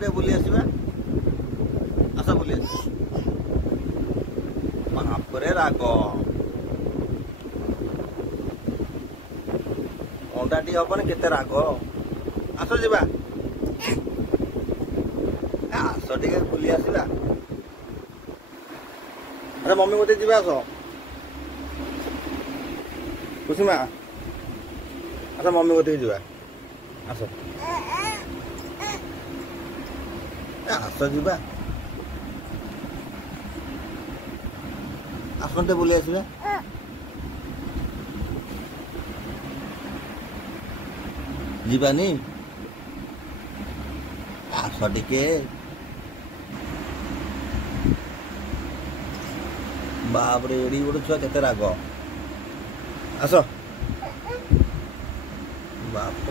टे बुली आसवा आस बुली आस बापरे राग अंडा टी हबन केते राग आस जा आस टे बुली आसवा अरे मम्मी मत जी आस कुसुमा आस मम्मी मत जा आस आस जा आसते बुली आसवा जीवानी आस टिके बापरे एड़ी गोटे छुआ केते राग आस बाप